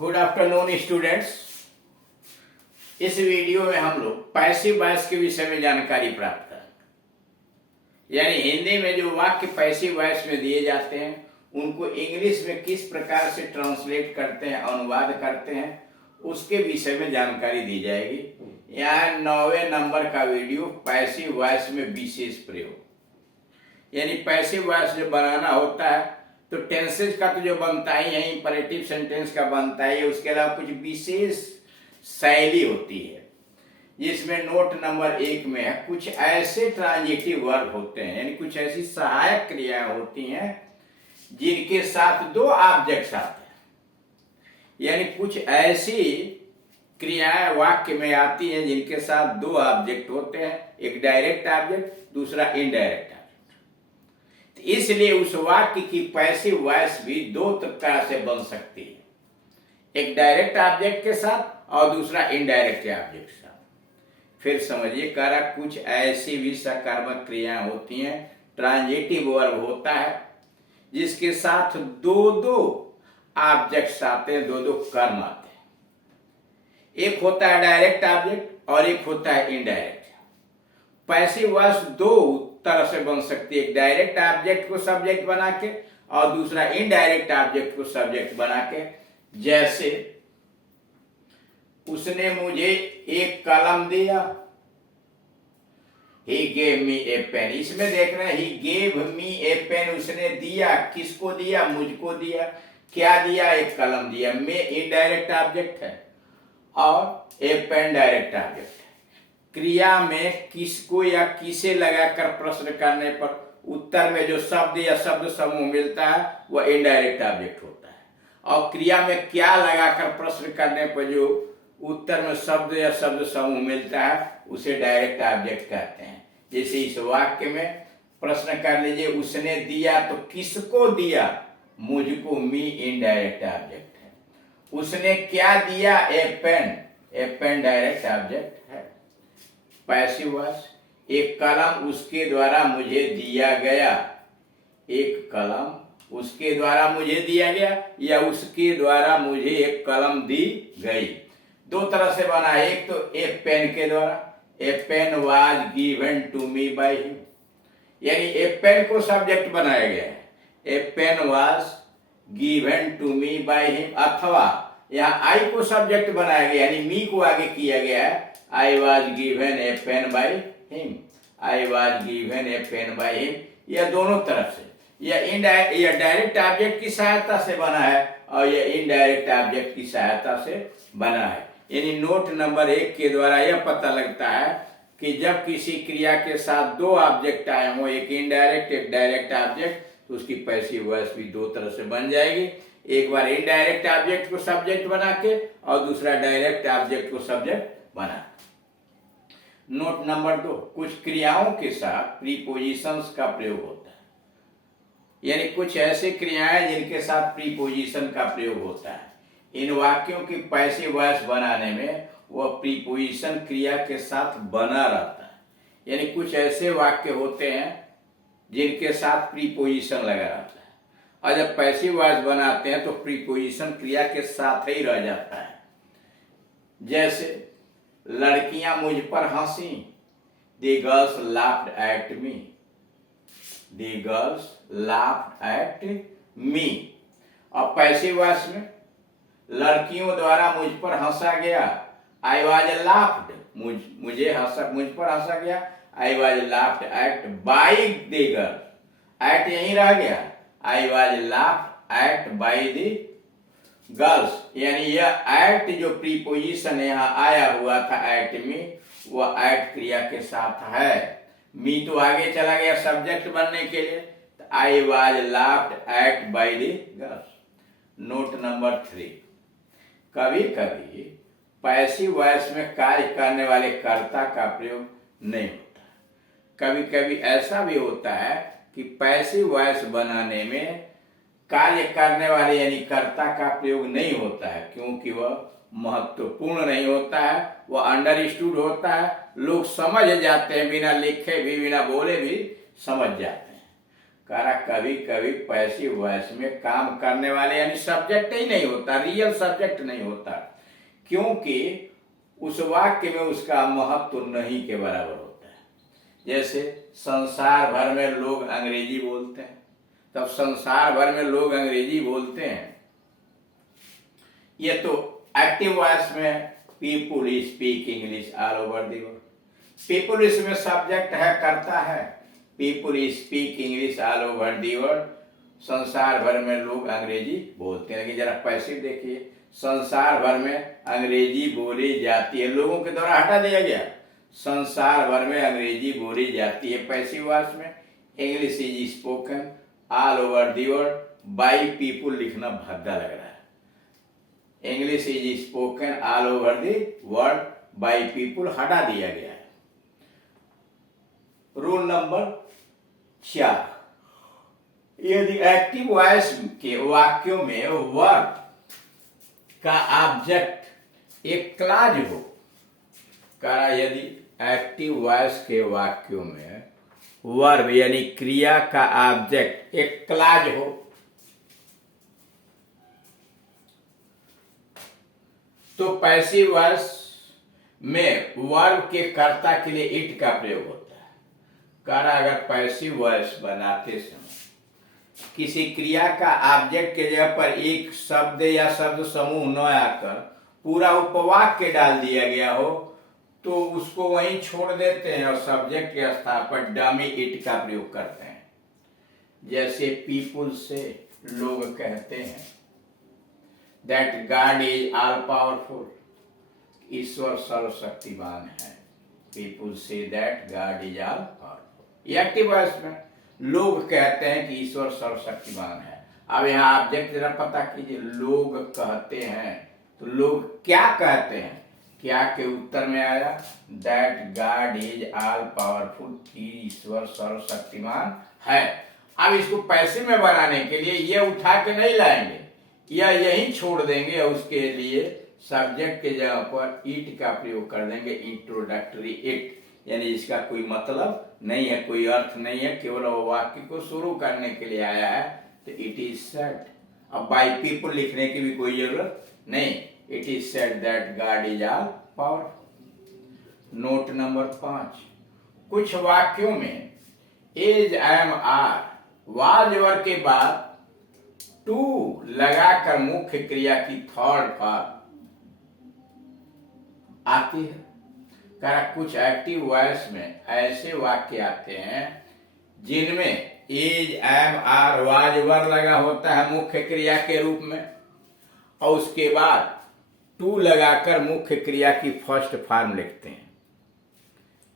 Good afternoon students. इस video में हम लोग पैसिव वॉइस के विषय में जानकारी प्राप्त करेंगे, यानी हिंदी में जो वाक्य पैसिव वॉइस में दिए जाते हैं उनको इंग्लिश में किस प्रकार से ट्रांसलेट करते हैं, अनुवाद करते हैं, उसके विषय में जानकारी दी जाएगी। यहाँ 9वें नंबर का वीडियो पैसिव वॉइस में विशेष प्रयोग, यानी पैसिव वॉइस जो बनाना होता है तो टेंसेज का तो जो बनता ही है, इंपरेटिव सेंटेंस का बनता ही है, उसके अलावा कुछ विशेष शैली होती है जिसमें नोट नंबर 1 में है कुछ ऐसे ट्रांजिटिव वर्ब होते हैं, यानी कुछ ऐसी सहायक क्रियाएं होती हैं जिनके साथ दो ऑब्जेक्ट्स आते हैं, यानी कुछ ऐसी क्रियाएं वाक्य में आती हैं जिनके साथ दो ऑब्जेक्ट होते हैं, एक डायरेक्ट ऑब्जेक्ट दूसरा इनडायरेक्ट ऑब्जेक्ट। इसलिए उस वाक्य की पैसिव वॉइस भी दो तरह से बन सकती है, एक डायरेक्ट ऑब्जेक्ट के साथ और दूसरा इनडायरेक्ट ऑब्जेक्ट के साथ। फिर समझिए, कह रहा कुछ ऐसी भी सकर्मक क्रियाएं होती हैं, ट्रांजिटिव वर्ब होता है जिसके साथ दो दो ऑब्जेक्ट्स आते हैं, दो दो कर्म आते हैं। एक होता है डायरेक्ट ऑब्जेक्ट और एक होता है इनडायरेक्ट। पैसिव वॉइस दो तरह से बन सकती है, एक डायरेक्ट ऑब्जेक्ट को सब्जेक्ट बना के और दूसरा इनडायरेक्ट ऑब्जेक्ट को सब्जेक्ट बना के। जैसे उसने मुझे एक कलम दिया, he gave me a pen। इसमें देख रहे हैं he gave me a pen, उसने दिया, किसको दिया? मुझको दिया। क्या दिया? एक कलम दिया। मैं इनडायरेक्ट ऑब्जेक्ट है और ए पेन डायरेक्ट ऑब्जेक्ट है। क्रिया में किसको या किसे लगाकर प्रश्न करने पर उत्तर में जो शब्द या शब्द समूह मिलता है वह इनडायरेक्ट ऑब्जेक्ट होता है, और क्रिया में क्या लगाकर प्रश्न करने पर जो उत्तर में शब्द या शब्द समूह मिलता है उसे डायरेक्ट ऑब्जेक्ट कहते हैं। जैसे इस वाक्य में प्रश्न कर लीजिए, उसने दिया तो किसको दिया? मुझको, मी इनडायरेक्ट ऑब्जेक्ट है। उसने क्या दिया? ए पेन, ए पेन डायरेक्ट ऑब्जेक्ट है। पैसिव वॉइस, एक कलम उसके द्वारा मुझे दिया गया, एक कलम उसके द्वारा मुझे दिया गया या उसके द्वारा मुझे एक कलम दी गई। दो तरह से बना है, एक तो ए पेन के द्वारा, a pen was given to me by him, यानी ए पेन को सब्जेक्ट बनाया गया है, a pen was given to me by him. अथवा यहाँ आई को सब्जेक्ट बनाया गया, यानी मी को आगे किया गया है, I was given a pen by him, I was given a pen by him। यह दोनों तरफ से, यह डायरेक्ट ऑब्जेक्ट की सहायता से बना है और यह इनडायरेक्ट ऑब्जेक्ट की सहायता से बना है। यानी नोट नंबर 1 के द्वारा यह पता लगता है कि जब किसी क्रिया के साथ दो ऑब्जेक्ट आए हों, एक इनडायरेक्ट एक डायरेक्ट ऑब्जेक्ट, तो उसकी पैसिव वॉइस भी दो तरह से बन जाएगी। एक बार इनडायरेक्ट ऑब्जेक्ट को सब्जेक्ट बना के और दूसरा डायरेक्ट ऑब्जेक्ट को सब्जेक्ट बना। नोट नंबर 2, कुछ क्रियाओं के साथ प्रीपोजिशंस का प्रयोग होता है, यानी कुछ ऐसे क्रियाएं जिनके साथ प्रीपोजिशन का प्रयोग होता है। इन वाक्यों की पैसिव वॉइस बनाने में वह प्रीपोजिशन क्रिया के साथ बना रहता है, यानी कुछ ऐसे वाक्य होते हैं जिनके साथ प्रीपोजिशन लगा रहता है, और जब पैसिव वॉइस बनाते हैं तो प्रीपोजिशन क्रिया के साथ ही रह जाता है। जैसे लड़कियां मुझ पर हंसी, the girls laughed at me, the girls laughed at me. और पैसिव वॉइस में लड़कियों द्वारा मुझ पर हंसा गया, आई वाज लाफ्ड, मुझ पर हंसा गया, I was laughed at by the girl. At यहीं रह गया, I was laughed at by the girls, यानी यह एट जो प्रीपोजिशन यहाँ आया हुआ था एट में, वह एट क्रिया के साथ है। मी तो आगे चला गया सब्जेक्ट बनने के लिए, तो आई was laughed at by the girls. Note number 3, कभी कभी पैसिव वॉइस में कार्य करने वाले कर्ता का प्रयोग नहीं होता। कभी कभी ऐसा भी होता है कि पैसिव वॉइस बनाने में कार्य करने वाले यानी कर्ता का प्रयोग नहीं होता है, क्योंकि वह महत्वपूर्ण नहीं होता है, वह अंडरस्टूड होता है, लोग समझ जाते हैं, बिना लिखे भी बिना बोले भी समझ जाते हैं। करा कभी कभी पैसिव वॉइस में काम करने वाले यानी सब्जेक्ट ही नहीं होता, रियल सब्जेक्ट नहीं होता, क्योंकि उस वाक्य में उसका महत्व नहीं के बराबर होता है। जैसे संसार भर में लोग अंग्रेजी बोलते हैं, तब संसार भर में लोग अंग्रेजी बोलते हैं, ये तो एक्टिव वॉइस में people speak English all over the world. People इसमें सब्जेक्ट है, करता है, people speak English all over the world, संसार भर में लोग अंग्रेजी बोलते हैं। लेकिन जरा पैसिव देखिए, संसार भर में अंग्रेजी बोली जाती है, लोगों के द्वारा हटा दिया गया, संसार भर में अंग्रेजी बोली जाती है। पैसिव वॉइस में English is spoken all over the world by people लिखना भद्दा लग रहा है। English is spoken all over the world by people हटा दिया गया है। रूल नंबर 4, यदि एक्टिव वॉइस के वाक्यों में वर्ब का ऑब्जेक्ट एक क्लॉज हो, कहा यदि एक्टिव वॉइस के वाक्यों में वर्ब यानी क्रिया का ऑब्जेक्ट एक क्लॉज हो, तो पैसिव वॉइस में वर्ब के कर्ता के लिए इट का प्रयोग होता है। कहा अगर पैसिव वॉइस बनाते समय किसी क्रिया का ऑब्जेक्ट के जगह पर एक शब्द या शब्द समूह न आकर पूरा उपवाक्य डाल दिया गया हो, तो उसको वहीं छोड़ देते हैं और सब्जेक्ट के स्थान पर डमी इट का प्रयोग करते हैं। जैसे पीपुल से लोग कहते हैं that God is all powerful, ईश्वर सर्वशक्तिमान है। People say that God is all powerful. Active voice में लोग कहते हैं कि ईश्वर सर्वशक्तिमान है। अब यहाँ ऑब्जेक्ट जरा पता कीजिए, लोग कहते हैं, तो लोग क्या कहते हैं, क्या के उत्तर में आया that God is all powerful, ईश्वर सर्वशक्तिमान है। अब इसको पैसे में बनाने के लिए ये उठा के नहीं लाएंगे या यही छोड़ देंगे, और उसके लिए सब्जेक्ट के जगह पर इट का प्रयोग कर देंगे, इंट्रोडक्टरी इट, यानी इसका कोई मतलब नहीं है, कोई अर्थ नहीं है, केवल वो वाक्य को शुरू करने के लिए आया है। तो इट इज सेड, अब बाय पीपल लिखने की भी कोई जरूरत नहीं, it is said that God is all powerful. Note number 5, कुछ वाक्यों में is am are was were के बाद टू लगाकर मुख्य क्रिया की थर्ड फॉर्म आती है। कुछ एक्टिव वॉइस में ऐसे वाक्य आते हैं जिनमें is am are was were लगा होता है मुख्य क्रिया के रूप में, और उसके बाद टू लगाकर मुख्य क्रिया की फर्स्ट फॉर्म लिखते हैं।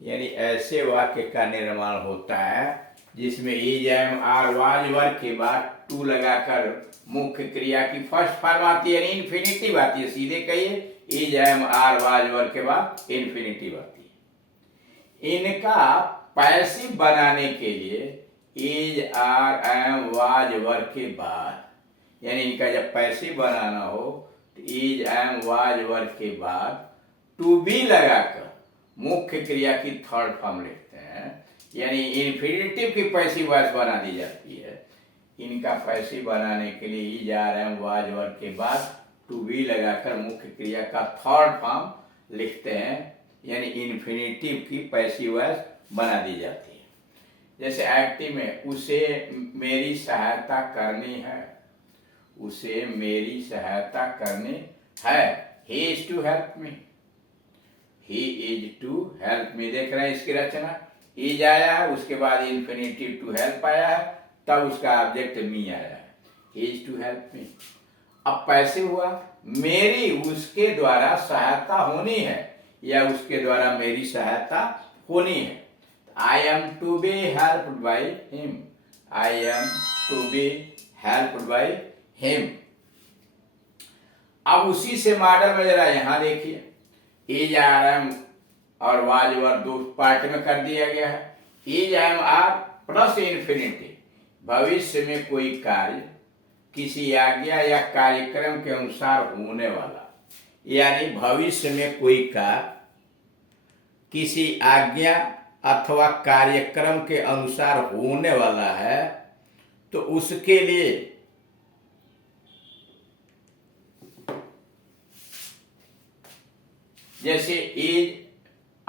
यानी ऐसे वाक्य का निर्माण होता है जिसमें is am are was were के बाद टू लगाकर मुख्य क्रिया की फर्स्ट फॉर्म आती है, यानी इन्फिनिटिव आती है। सीधे कहिए is am are was were के बाद इन्फिनिटिव आती है। इनका पैसिव बनाने के लिए is are am was were के बाद, यानी इनका जब पैसिव बनाना हो तो एज एम वाज वर के बाद टू बी लगाकर मुख्य क्रिया की थर्ड फॉर्म लिखते हैं, यानी इन्फिनिटिव की पैसिव वॉइस बना दी जाती है। इनका पैसिव बनाने के लिए is are am was were के बाद टू बी लगाकर मुख्य क्रिया का थर्ड फॉर्म लिखते हैं, यानी इन्फिनिटिव की पैसिव वॉइस बना दी जाती है। जैसे एक्टिव में उसे मेरी सहायता करनी है, उसे मेरी सहायता करनी है, he is to help me, he is to help me. देख रहे हैं इसकी रचना, इज आया है, उसके बाद इन्फिनिटिव टू हेल्प आया है, तब उसका ऑब्जेक्ट मी आया है, he is to help me. अब पैसिव हुआ, मेरी उसके द्वारा सहायता होनी है या उसके द्वारा मेरी सहायता होनी है। I am to be helped by him, I am to be helped by him. अब उसी से मॉडल में जरा यहां देखिए, एज आर एम और वाज वर दो पार्ट में कर दिया गया है। Is am are plus infinity, भविष्य में कोई कार्य किसी आज्ञा या कार्यक्रम के अनुसार होने वाला, यानी भविष्य में कोई कार्य किसी आज्ञा अथवा कार्यक्रम के अनुसार होने वाला है, तो उसके लिए जैसे इज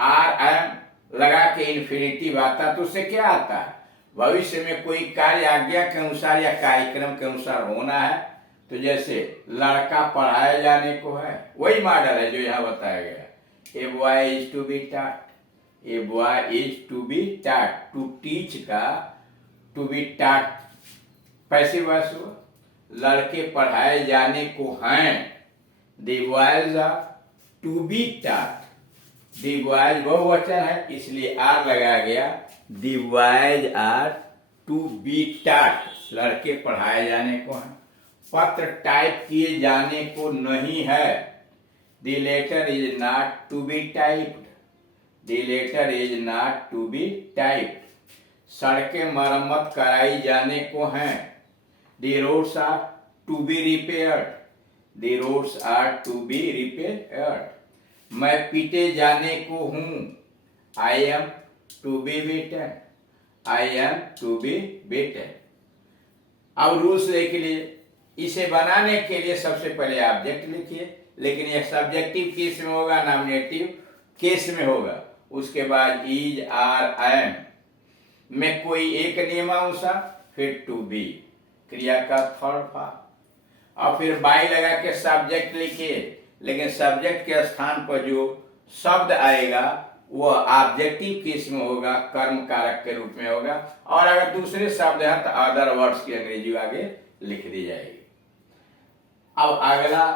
आर एम लगा के इन्फिनिटिव आता तो उससे क्या आता है, भविष्य में कोई कार्य आज्ञा के अनुसार या कार्यक्रम के अनुसार होना है। तो जैसे लड़का पढ़ाए जाने को है, वही मॉडल है जो यहाँ बताया गया। A boy is to be taught, a boy is to be taught, to teach का to be taught passive voice हुआ। लड़के पढ़ाए जाने को हैं, the boys are to be taught, the boys बहुवचन है इसलिए आर लगाया गया। The boys are to be taught, लड़के पढ़ाए जाने को हैं। पत्र टाइप किए जाने को नहीं है, the letter is not to be typed, the letter is not to be typed. सड़कें मरम्मत कराई जाने को हैं, the roads are to be repaired, the roads are to be repaired. मैं पीटे जाने को हूं, I am to be beaten, I am to be beaten. अब रूल्स देख लिए, इसे बनाने के लिए सबसे पहले ऑब्जेक्ट लिखिए, लेकिन यह सब्जेक्टिव केस में होगा, नॉमिनेटिव केस में होगा। उसके बाद इज आर एम में कोई एक नियमानुसार, फिर टू बी क्रिया का थर्ड फॉर्म, और फिर बाई लगा के सब्जेक्ट लिखिए, लेकिन सब्जेक्ट के स्थान पर जो शब्द आएगा वह ऑब्जेक्टिव केस में होगा, कर्म कारक के रूप में होगा। और अगर दूसरे शब्द हैं तो अदर वर्ड्स की अंग्रेजी आगे लिख दी जाएगी। अब अगला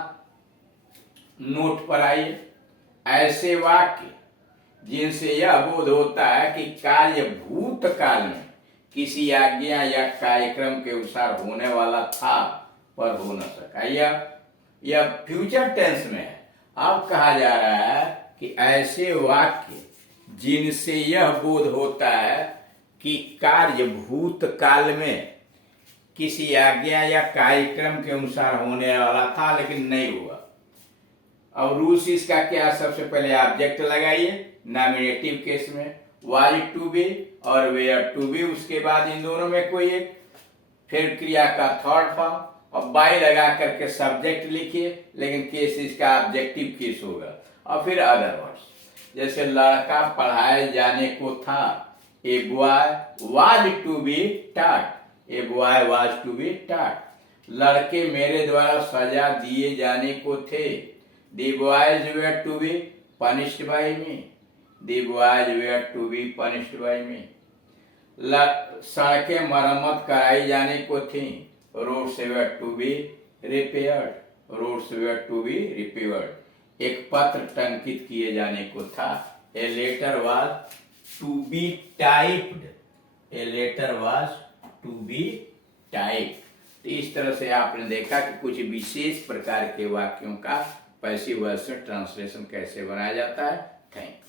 नोट पर आइए, ऐसे वाक्य जिनसे यह बोध होता है कि कार्य भूतकाल में किसी आज्ञा या कार्यक्रम के अनुसार होने वाला था पर हो न सका, यह फ्यूचर टेंस में है। अब कहा जा रहा है कि ऐसे वाक्य जिनसे यह बोध होता है कि कार्य भूतकाल में किसी आज्ञा या कार्यक्रम के अनुसार होने वाला था लेकिन नहीं हुआ। अब रूल्स इसका क्या, सबसे पहले ऑब्जेक्ट लगाइए नॉमिनेटिव केस में, वाज टू बी और वेयर टू बी, उसके बाद इन दोनों में कोई एक, फिर क्रिया का थर्ड फॉर्म, और बाई लगा करके सब्जेक्ट लिखिए, लेकिन केस इसका ऑब्जेक्टिव केस होगा। और फिर अदर वर्ड्स, जैसे लड़का पढ़ाए जाने को था, a boy was to be taught, a boy was to be taught. लड़के मेरे द्वारा सजा दिए जाने को थे, the boys were to be punished by me, the boys were to be punished by me. सड़कें मरम्मत कराई जाने को थी, roads were to be repaired, roads were to be repaired. एक पत्र टंकित किए जाने को था, a letter was to be typed, A letter was to be typed. तो इस तरह से आपने देखा कि कुछ विशेष प्रकार के वाक्यों का पैसिव वॉइस में ट्रांसलेशन कैसे बनाया जाता है। Thank you.